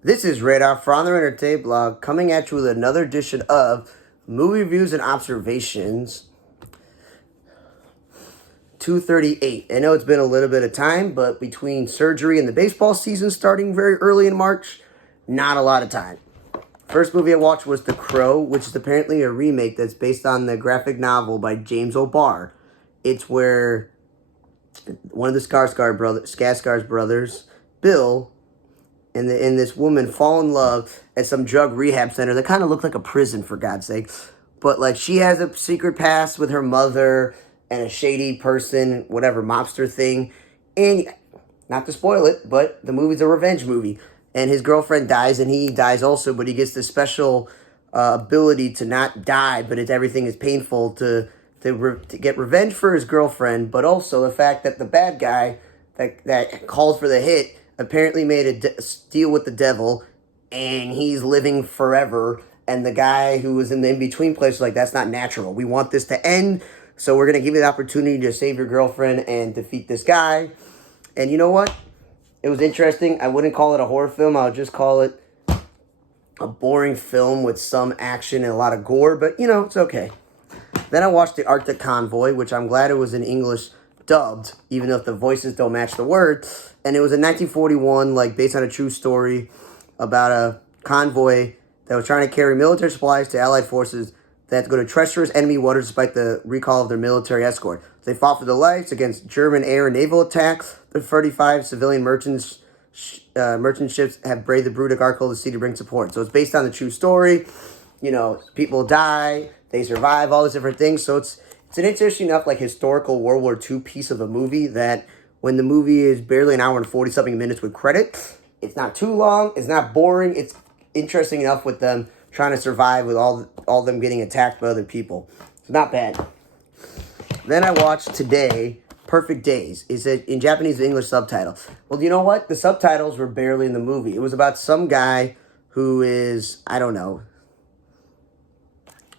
This is Radar from the Entertainment Blog coming at you with another edition of Movie Reviews and Observations 238. I know it's been a little bit of time, but between surgery and the baseball season starting very early in March, not a lot of time. First movie I watched was The Crow, which is apparently a remake that's based on the graphic novel by James O'Barr. It's where one of the Skarsgård brothers, Bill, and this woman fall in love at some drug rehab center that kind of looked like a prison, for God's sake. But, like, she has a secret past with her mother and a shady person, whatever, mobster thing. And, not to spoil it, but the movie's a revenge movie. And his girlfriend dies, and he dies also, but he gets this special ability to not die, but everything is painful to get revenge for his girlfriend, but also the fact that the bad guy that called for the hit apparently made a deal with the devil, and he's living forever. And the guy who was in the in-between place was like, that's not natural. We want this to end, so we're going to give you the opportunity to save your girlfriend and defeat this guy. And you know what? It was interesting. I wouldn't call it a horror film. I would just call it a boring film with some action and a lot of gore, but, it's okay. Then I watched The Arctic Convoy, which I'm glad it was in English dubbed, even if the voices don't match the words. And it was in 1941, based on a true story about a convoy that was trying to carry military supplies to Allied forces that had to go to treacherous enemy waters despite the recall of their military escort. They fought for their lives against German air and naval attacks. The 35 civilian merchant ships have braved the brute article of the sea to bring support. So it's based on the true story. People die, they survive, all these different things. So it's an interesting enough, historical World War II piece of a movie that when the movie is barely an hour and 40-something minutes with credits, it's not too long, it's not boring, it's interesting enough with them trying to survive with all them getting attacked by other people. It's not bad. Then I watched today Perfect Days. It's in Japanese and English subtitle. Well, you know what? The subtitles were barely in the movie. It was about some guy who is, I don't know.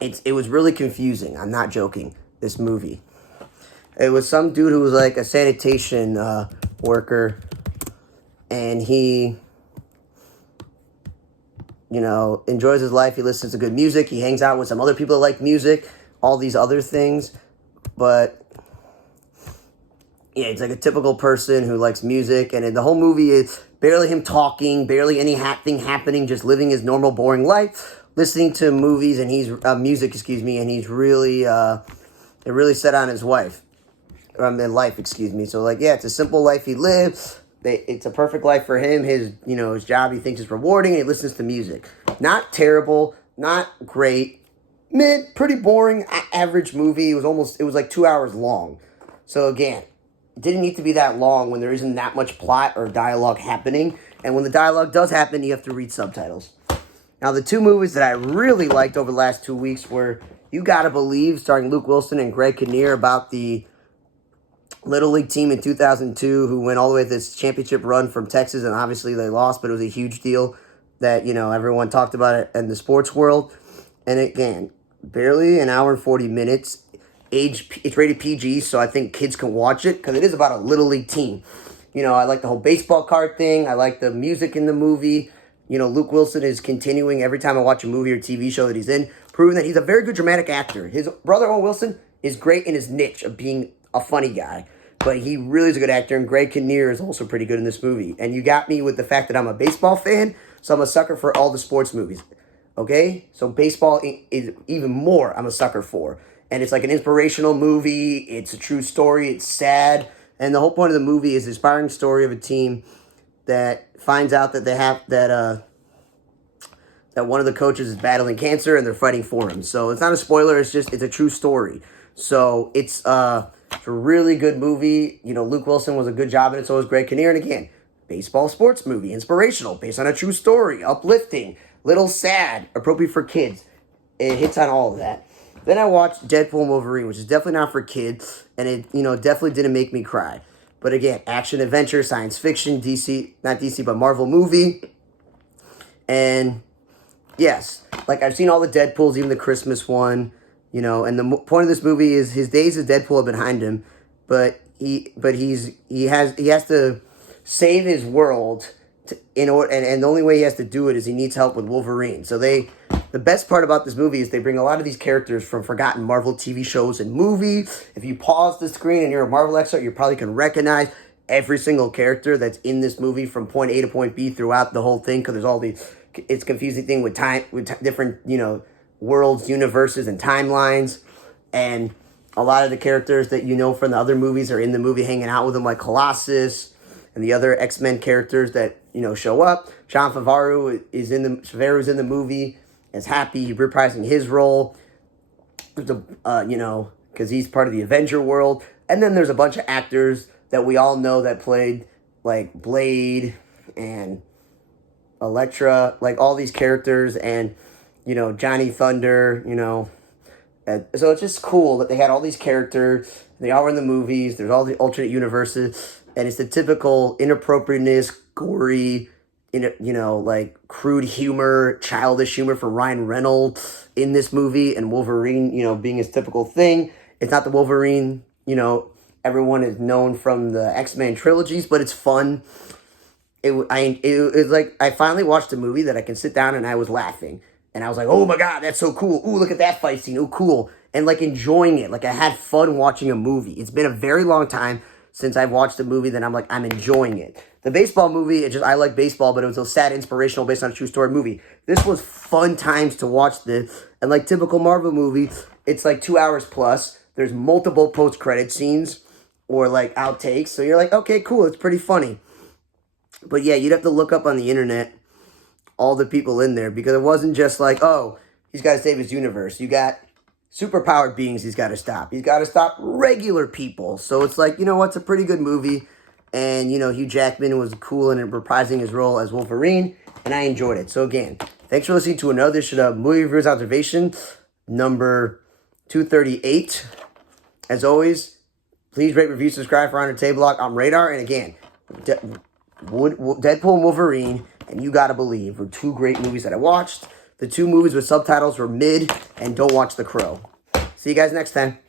It was really confusing. I'm not joking. This movie. It was some dude who was like a sanitation worker, and he, enjoys his life. He listens to good music. He hangs out with some other people that like music, all these other things. But, yeah, it's like a typical person who likes music, and the whole movie is barely him talking, barely anything happening, just living his normal, boring life, listening to movies, and music, and he's really, it really set on his life. So, it's a simple life he lives. It's a perfect life for him. His job he thinks is rewarding, and he listens to music. Not terrible, not great, mid, pretty boring, average movie. It was like 2 hours long. So again, it didn't need to be that long when there isn't that much plot or dialogue happening. And when the dialogue does happen, you have to read subtitles. Now, the two movies that I really liked over the last 2 weeks were You Gotta Believe, starring Luke Wilson and Greg Kinnear, about the Little League team in 2002 who went all the way to this championship run from Texas, and obviously they lost, but it was a huge deal that, everyone talked about it in the sports world. And again, barely an hour and 40 minutes. It's rated PG, so I think kids can watch it because it is about a Little League team. I like the whole baseball card thing. I like the music in the movie. Luke Wilson is continuing every time I watch a movie or TV show that he's in, proving that he's a very good dramatic actor. His brother, Owen Wilson, is great in his niche of being a funny guy, but he really is a good actor, and Greg Kinnear is also pretty good in this movie. And you got me with the fact that I'm a baseball fan, so I'm a sucker for all the sports movies. Okay? So baseball is even more I'm a sucker for. And it's like an inspirational movie. It's a true story. It's sad. And the whole point of the movie is the inspiring story of a team that finds out that that one of the coaches is battling cancer and they're fighting for him. So it's not a spoiler. It's a true story. So it's a really good movie. Luke Wilson was a good job in it. So was Greg Kinnear. And again, baseball sports movie, inspirational, based on a true story, uplifting, little sad, appropriate for kids. It hits on all of that. Then I watched Deadpool and Wolverine, which is definitely not for kids, and it, definitely didn't make me cry. But again, action, adventure, science fiction, not DC, but Marvel movie. And yes, I've seen all the Deadpools, even the Christmas one, and the point of this movie is his days as Deadpool are behind him, but he has to save his world and the only way he has to do it is he needs help with Wolverine. So the best part about this movie is they bring a lot of these characters from forgotten Marvel TV shows and movies. If you pause the screen and you're a Marvel expert, you probably can recognize every single character that's in this movie from point A to point B throughout the whole thing, because there's all it's confusing thing with different, worlds, universes, and timelines. And a lot of the characters that from the other movies are in the movie hanging out with them, like Colossus and the other X-Men characters that, show up. Jon Favreau is in the movie as Happy, reprising his role. There's because he's part of the Avenger world. And then there's a bunch of actors that we all know that played, like, Blade and Elektra, like, all these characters, and, Johnny Thunder, so it's just cool that they had all these characters. They all were in the movies. There's all the alternate universes, and it's the typical inappropriateness, gory, like crude humor, childish humor for Ryan Reynolds in this movie, and Wolverine, being his typical thing. It's not the Wolverine, everyone is known from the X-Men trilogies, but it's fun. It was like I finally watched a movie that I can sit down and I was laughing. And I was like, oh my God, that's so cool. Ooh, look at that fight scene. Ooh, cool. And like enjoying it. Like I had fun watching a movie. It's been a very long time since I've watched a movie that I'm like, I'm enjoying it. The baseball movie, I like baseball, but it was a sad, inspirational, based on a true story movie. This was fun times to watch this. And like typical Marvel movie, it's like 2 hours plus. There's multiple post-credit scenes or like outtakes. So you're like, okay, cool. It's pretty funny. But yeah, you'd have to look up on the internet all the people in there, because it wasn't just like, oh, he's got to save his universe. You got superpowered beings he's got to stop. He's got to stop regular people. So it's like, it's a pretty good movie. And, Hugh Jackman was cool in reprising his role as Wolverine, and I enjoyed it. So again, thanks for listening to another edition of Movie Reviews Observation, number 238. As always, please rate, review, subscribe for Honor Table Block. I'm Radar, and again, Deadpool and Wolverine and You Gotta Believe were two great movies that I watched. The two movies with subtitles were mid, and don't watch The Crow. See you guys next time.